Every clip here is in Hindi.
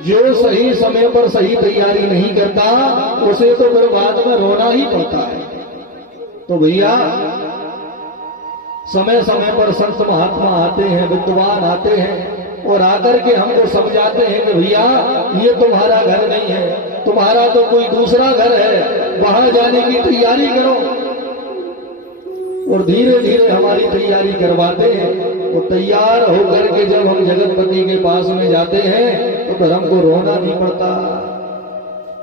जो सही समय पर सही तैयारी नहीं करता उसे तो फिर बाद में रोना ही पड़ता है। तो भैया समय समय पर संत महात्मा आते हैं, विद्वान आते हैं और आकर के हमको समझाते हैं कि भैया ये तुम्हारा घर नहीं है, तुम्हारा तो कोई दूसरा घर है, वहां जाने की तैयारी करो। और धीरे धीरे हमारी तैयारी करवाते हैं। तो तैयार होकर के जब हम जगतपति के पास में जाते हैं तो फिर हमको रोना नहीं पड़ता।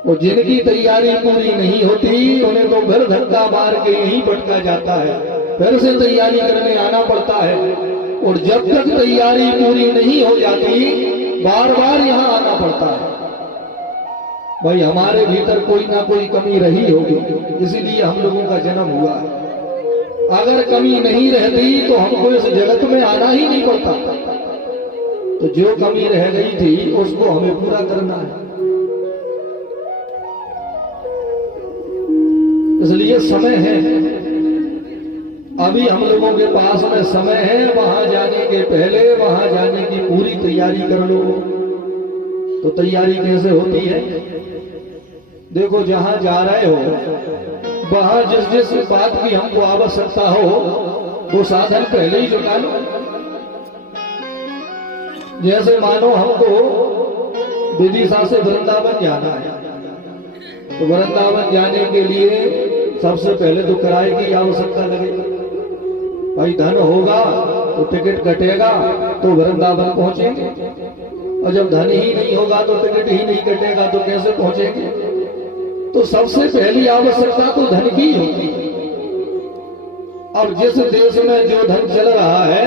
और जिनकी तैयारी पूरी नहीं होती उन्हें तो फिर धक्का मार के यहीं पटका जाता है, फिर से तैयारी करने आना पड़ता है। और जब तक तैयारी पूरी नहीं हो जाती बार बार यहाँ आना पड़ता है। भाई हमारे भीतर कोई ना कोई कमी रही होगी, इसीलिए हम लोगों का जन्म हुआ है। अगर कमी नहीं रहती तो हमको इस जगत में आना ही नहीं पड़ता। तो जो कमी रह गई थी उसको हमें पूरा करना है। इसलिए समय है, अभी हम लोगों के पास में समय है। वहां जाने के पहले वहां जाने की पूरी तैयारी कर लो। तो तैयारी कैसे होती है? देखो, जहां जा रहे हो वहां जिस जिस बात की हमको आवश्यकता हो वो साधन पहले ही जुटा लो। जैसे मानो हमको विदिशा से वृंदावन जाना है, तो वृंदावन जाने के लिए सबसे पहले तो किराए की आवश्यकता लगेगी। भाई धन होगा तो टिकट कटेगा तो वृंदावन पहुंचेंगे, और जब धन ही नहीं होगा तो टिकट ही नहीं कटेगा तो कैसे पहुंचेंगे? तो सबसे पहली आवश्यकता तो धन की होती है। अब जिस देश में जो धन चल रहा है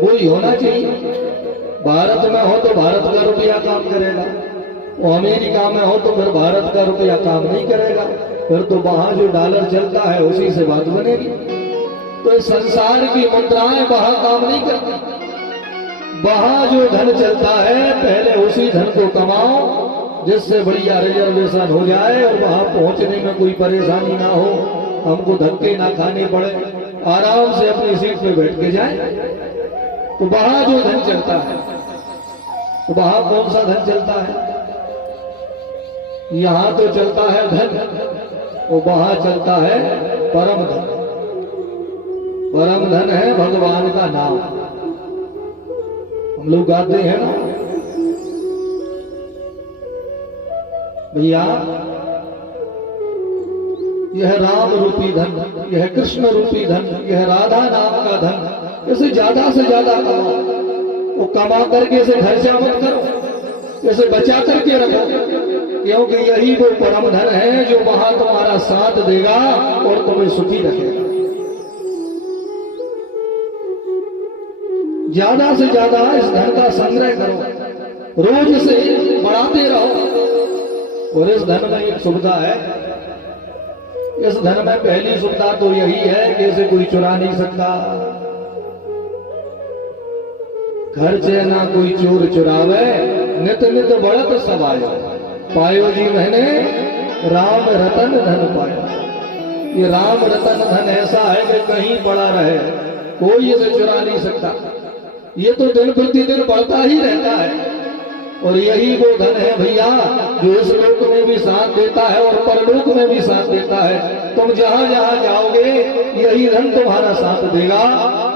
वो ही होना चाहिए। भारत में हो तो भारत का रुपया काम करेगा, और अमेरिका में हो तो फिर भारत का रुपया काम नहीं करेगा, फिर तो वहां जो डॉलर चलता है उसी से बात बनेगी। तो इस संसार की मुद्राएं वहां काम नहीं करती। वहां जो धन चलता है पहले उसी धन को कमाओ जिससे बढ़िया रिजर्वेशन हो जाए और वहां पहुंचने में कोई परेशानी ना हो, हमको धक्के ना खाने पड़े, आराम से अपनी सीट पे बैठ के जाए। तो वहां जो धन चलता है, तो वहां कौन सा धन चलता है? यहां तो चलता है धन, और वहां चलता है परम धन। परम धन है भगवान का नाम। हम लोग गाते हैं ना, भैया यह राम रूपी धन, यह कृष्ण रूपी धन, यह राधा नाम का धन, इसे ज्यादा से ज्यादा कमाओ। वो कमा करके इसे खर्चा मत करो, इसे बचा करके रखो, क्योंकि यही वो परम धन है जो वहां तुम्हारा साथ देगा और तुम्हें सुखी रखेगा। ज्यादा से ज्यादा इस धन का संग्रह करो, रोज इसे बढ़ाते रहो। और इस धन में एक सुविधा है। इस धन में पहली सुविधा तो यही है कि इसे कोई चुरा नहीं सकता। घर से ना कोई चोर चुरावे, नित नित बढ़त सब आयो, पायो जी मैंने राम रतन धन पाया। ये राम रतन धन ऐसा है कि कहीं पड़ा रहे, कोई इसे चुरा नहीं सकता। ये तो दिन प्रतिदिन बढ़ता ही रहता है। और यही वो धन है भैया जो इस लोक में भी साथ देता है और परलोक में भी साथ देता है। तुम जहां जहां जाओगे यही धन तुम्हारा साथ देगा।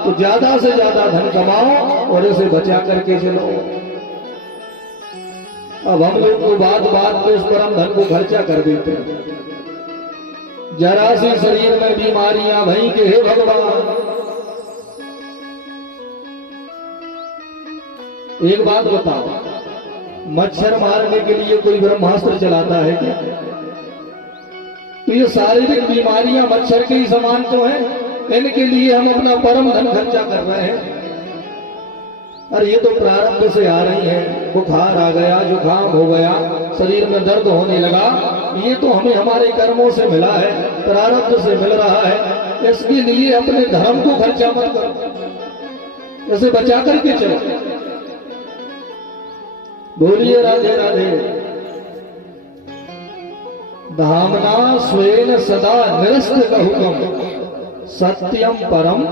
तो ज्यादा से ज्यादा धन कमाओ और इसे बचा करके चलो। अब हम लोग को बात बात पे इस परम धन को खर्चा कर देते हैं। जरा सी शरीर में बीमारियां भई के हे भगवान। एक बात बताओ, मच्छर मारने के लिए कोई ब्रह्मास्त्र चलाता है क्या? तो ये शारीरिक बीमारियां मच्छर के ही समान तो हैं, इनके लिए हम अपना परम धन खर्चा कर रहे हैं। अरे ये तो प्रारब्ध से आ रही है, बुखार आ गया, जुकाम हो गया, शरीर में दर्द होने लगा, ये तो हमें हमारे कर्मों से मिला है, प्रारब्ध से मिल रहा है। इसके लिए अपने धर्म को खर्चा मत करो, इसे बचा करके चलो। बोलिए राधे राधे। धामना स्वेन सदा निरस्त कहुकम सत्यम परम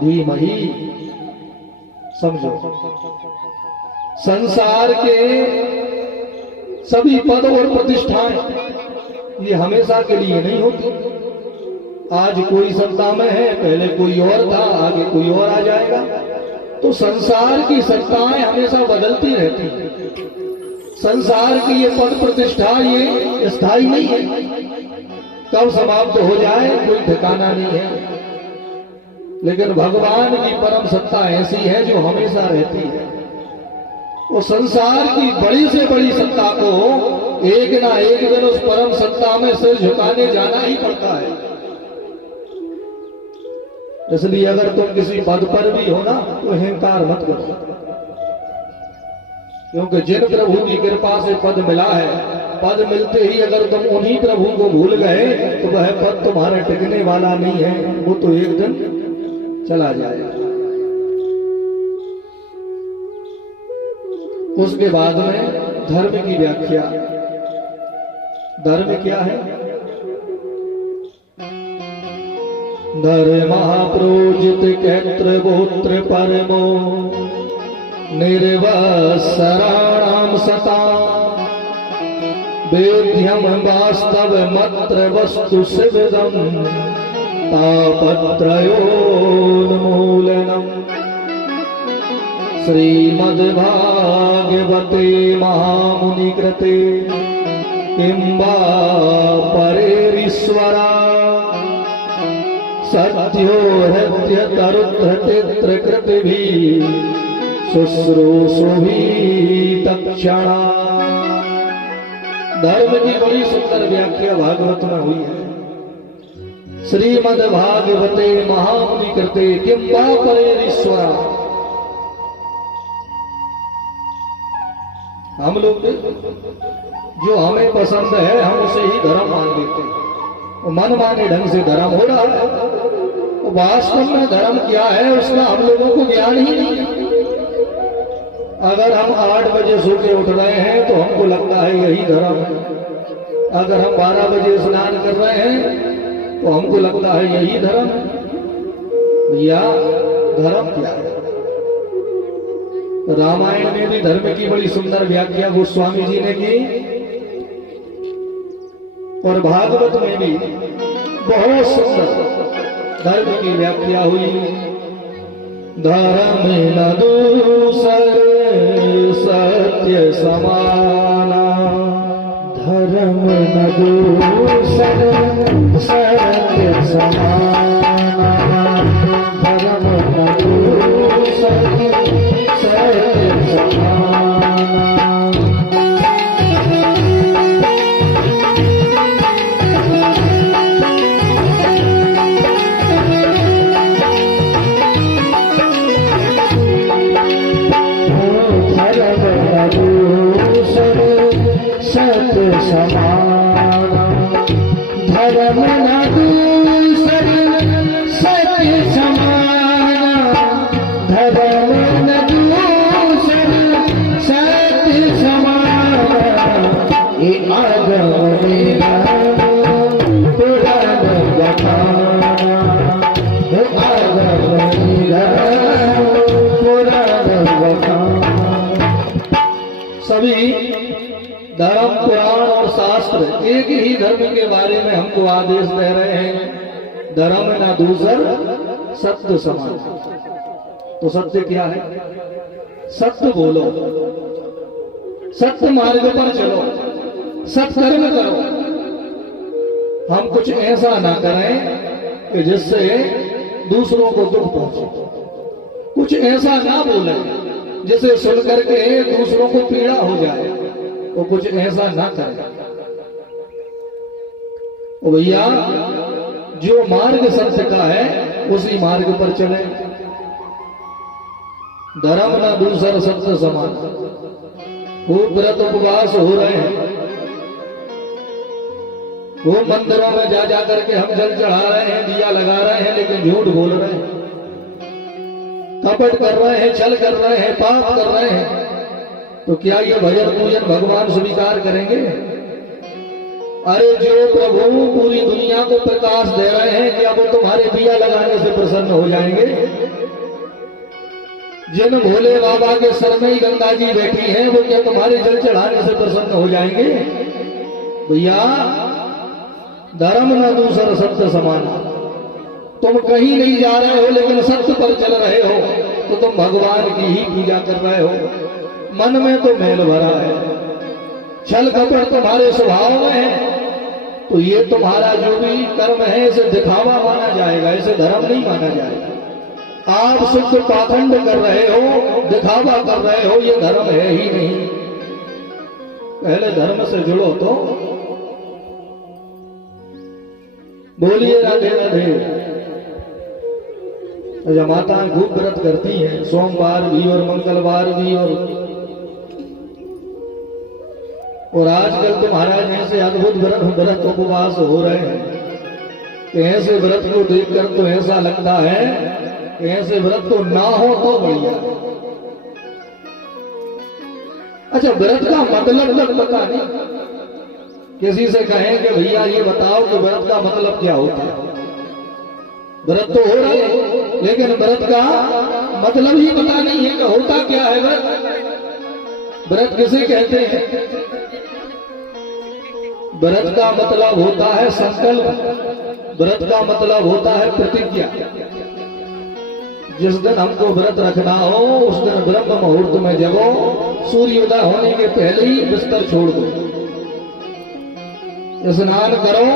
धीमहि। समझो, संसार के सभी पद और प्रतिष्ठाएं ये हमेशा के लिए नहीं होती। आज कोई सत्ता में है, पहले कोई और था, आगे कोई और आ जाएगा। तो संसार की सत्ताएं हमेशा बदलती रहती हैं। संसार की ये पद प्रतिष्ठा ये स्थायी नहीं है, कब समाप्त हो जाए कोई ठिकाना नहीं है। लेकिन भगवान की परम सत्ता ऐसी है जो हमेशा रहती है। वो संसार की बड़ी से बड़ी सत्ता को एक ना एक दिन उस परम सत्ता में सिर झुकाने जाना ही पड़ता है। इसलिए अगर तुम किसी पद पर भी हो ना तो अहंकार मत करो, क्योंकि जिन प्रभु की कृपा से पद मिला है, पद मिलते ही अगर तुम उन्हीं प्रभु को भूल गए तो वह पद तुम्हारा टिकने वाला नहीं है, वो तो एक दिन चला जाएगा। उसके बाद में धर्म की व्याख्या। धर्म क्या है? धर्म प्रोजित कैत्र गोत्र परमो निर्वसराणाम सता वेद्यम वास्तव मत्र वस्तु शिवदम तापत्रयोन्मूलनम्। श्रीमद्भागवते महामुनि कृते किं वा परेरीश्वरा सत्यो हृद्य तरुद्धृतित्र कृतिभिः शुश्रूषुभिः तत्क्षणा। धर्म की बड़ी सुंदर व्याख्या भागवत में हुई है। श्रीमद्भागवते महामुनि कृते किं वा परेरीश्वरा। हम लोग जो हमें पसंद है हम उसे ही धर्म मान लेते हैं। मन माने ढंग से धर्म हो रहा है, वास्तव में धर्म क्या है उसका हम लोगों को ज्ञान ही नहीं है। अगर हम 8 बजे सो के उठ रहे हैं तो हमको लगता है यही धर्म है। अगर हम 12 बजे स्नान कर रहे हैं तो हमको लगता है यही धर्म है। भैया धर्म क्या है? रामायण में भी धर्म की बड़ी सुंदर व्याख्या गोस्वामी जी ने की और भागवत में भी बहुत सुंदर धर्म की व्याख्या हुई। धर्म न दूसर सत्य समाना, धर्म न दूसर सत्य समाना, धर्म न दूसर सत्य समाना। धर्म न दूसर सत्य समाना, धर्म न दूसर सत्य समाना। ये आगम मेरा पुराण बताना, ये आगम मेरा पुराण बताना। सभी धर्म पुराण और शास्त्र एक ही धर्म के बारे में हमको आदेश दे रहे हैं। धर्म ना दूसर सत्य समान। तो सत्य क्या है? सत्य बोलो, सत्य मार्ग पर चलो, सत्कर्म करो। हम कुछ ऐसा ना करें कि जिससे दूसरों को दुख पहुंचे, कुछ ऐसा ना बोले जिसे सुनकर के दूसरों को पीड़ा हो जाए, वो कुछ ऐसा ना करे। भैया जो मार्ग सत्य का है उसी मार्ग पर चले। धर्म ना दूसर सत्य समान। खूब व्रत उपवास हो रहे हैं, वो मंदिरों में जा जा करके हम जल चढ़ा रहे हैं, दिया लगा रहे हैं, लेकिन झूठ बोल रहे हैं, कपट कर रहे हैं, छल कर रहे हैं, पाप कर रहे हैं। तो क्या ये भजन पूजन भगवान स्वीकार करेंगे? अरे जो प्रभु पूरी दुनिया को प्रकाश दे रहे हैं, क्या वो तुम्हारे दिया लगाने से प्रसन्न हो जाएंगे? जिन भोले बाबा के सर में ही गंगा जी बैठी हैं, वो क्या तुम्हारे जल चढ़ाने से प्रसन्न हो जाएंगे? भैया, धर्म न दूसर सत्य समाना। तुम कहीं नहीं जा रहे हो लेकिन सत्य पर चल रहे हो, तो तुम भगवान की ही पूजा कर रहे हो। मन में तो मैल भरा है, छल कपट तुम्हारे स्वभाव में है, तो ये तुम्हारा जो भी कर्म है इसे दिखावा माना जाएगा, इसे धर्म नहीं माना जाएगा। आप शुद्ध पाखंड कर रहे हो, दिखावा कर रहे हो, ये धर्म है ही नहीं। पहले धर्म से जुड़ो तो। बोलिए राधे राधे। अच्छा, माताएं खूब व्रत करती हैं, सोमवार भी और मंगलवार भी, और आजकल तो महाराज ऐसे अद्भुत व्रत उपवास हो रहे हैं, ऐसे व्रत को देखकर तो ऐसा लगता है कि ऐसे व्रत तो ना हो तो बढ़िया। अच्छा, व्रत का मतलब तक पता नहीं। किसी से कहें कि भैया ये बताओ कि व्रत का मतलब क्या होता है। व्रत तो हो रहे हैं लेकिन व्रत का मतलब ही पता नहीं है कि होता क्या है व्रत। व्रत किसे कहते हैं? व्रत का मतलब होता है संकल्प, व्रत का मतलब होता है प्रतिज्ञा। जिस दिन हमको व्रत रखना हो उस दिन ब्रह्म मुहूर्त में जगो, सूर्योदय होने के पहले ही बिस्तर छोड़ दो, स्नान करो,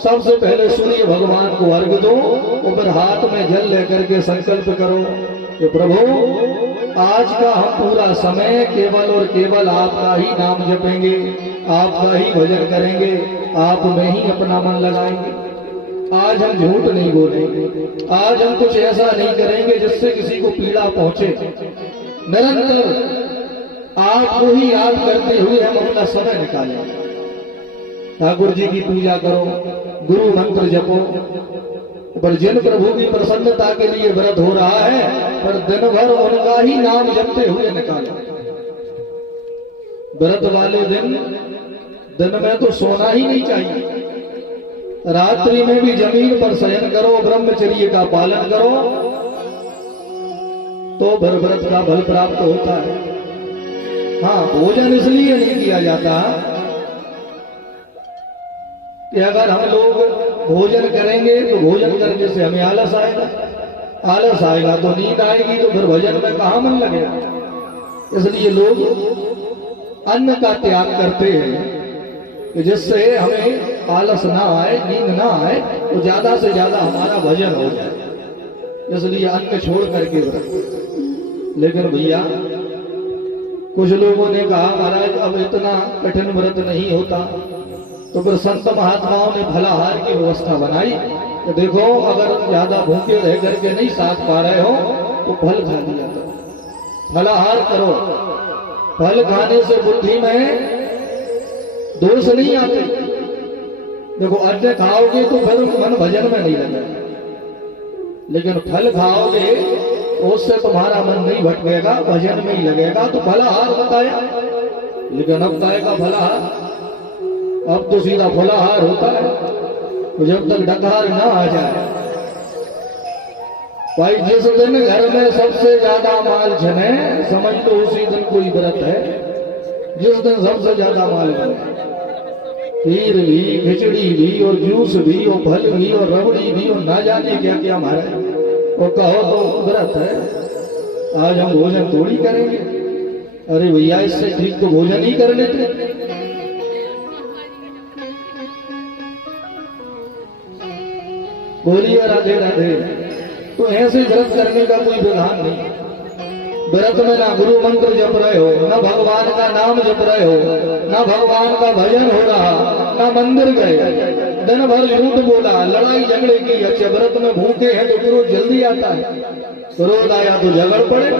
सबसे पहले सूर्य भगवान को अर्घ दो, और फिर हाथ में जल लेकर के संकल्प करो कि प्रभु आज का हम पूरा समय केवल और केवल आपका ही नाम जपेंगे, आपका ही भजन करेंगे, आप में ही अपना मन लगाएंगे। आज हम झूठ नहीं बोलेंगे, आज हम कुछ ऐसा नहीं करेंगे जिससे किसी को पीड़ा पहुंचे। निरंतर आपको ही याद करते हुए हम अपना समय निकालेंगे। ठाकुर जी की पूजा करो, गुरु मंत्र जपो, पर जिन प्रभु की प्रसन्नता के लिए व्रत हो रहा है, पर दिन भर उनका ही नाम जपते हुए निकालो। व्रत वाले दिन में तो सोना ही नहीं चाहिए, रात्रि में भी जमीन पर शयन करो, ब्रह्मचर्य का पालन करो, तो भर व्रत का फल प्राप्त होता है। हाँ, भोजन इसलिए नहीं किया जाता कि अगर हम लोग भोजन करेंगे तो भोजन करने से हमें आलस आएगा, आलस आएगा तो नींद आएगी, तो फिर भजन में कहाँ मन लगेगा। इसलिए लोग अन्न का त्याग करते हैं कि जिससे हमें आलस ना आए, नींद ना आए, तो ज्यादा से ज्यादा हमारा भजन हो जाए, इसलिए अन्न छोड़ करके व्रत। लेकिन भैया, कुछ लोगों ने कहा महाराज अब इतना कठिन व्रत नहीं होता, तो फिर संत महात्माओं ने फलाहार की व्यवस्था बनाई कि देखो अगर ज्यादा भूखे रह करके नहीं साथ पा रहे हो तो फल खा लिया करो, फलाहार करो। फल खाने से बुद्धि में दोष नहीं आते। देखो, अन्न खाओगे तो फिर मन भजन में नहीं लगेगा, लेकिन फल खाओगे उससे तुम्हारा मन नहीं भटकेगा, भजन में ही लगेगा। तो फलाहार बताया, लेकिन अब का फलाहार, अब तो सीधा फलाहार होता है। तो जब तक डकार ना आ जाए भाई, जिस दिन घर में सबसे ज्यादा माल छने, समझ लो उसी दिन कोई व्रत है। जिस दिन सबसे ज्यादा माल बने, खीर भी, खिचड़ी भी, और जूस भी, और फल भी, और रबड़ी भी, और ना जाने क्या क्या हमारे, और कहो तो व्रत है। आज हम भोजन थोड़ी करेंगे। अरे भैया, इससे ठीक तो भोजन ही कर लेते। बोलिए राधे राधे। तो ऐसे व्रत करने का कोई विधान नहीं। व्रत में ना गुरु मंत्र जप रहे हो, ना भगवान का नाम जप रहे हो, ना भगवान का भजन हो रहा, ना मंदिर गए, दिन भर झूठ बोला, लड़ाई झगड़े की। अच्छा, व्रत में भूखे हैं तो क्रोध जल्दी आता है, क्रोध आया तो झगड़ पड़े।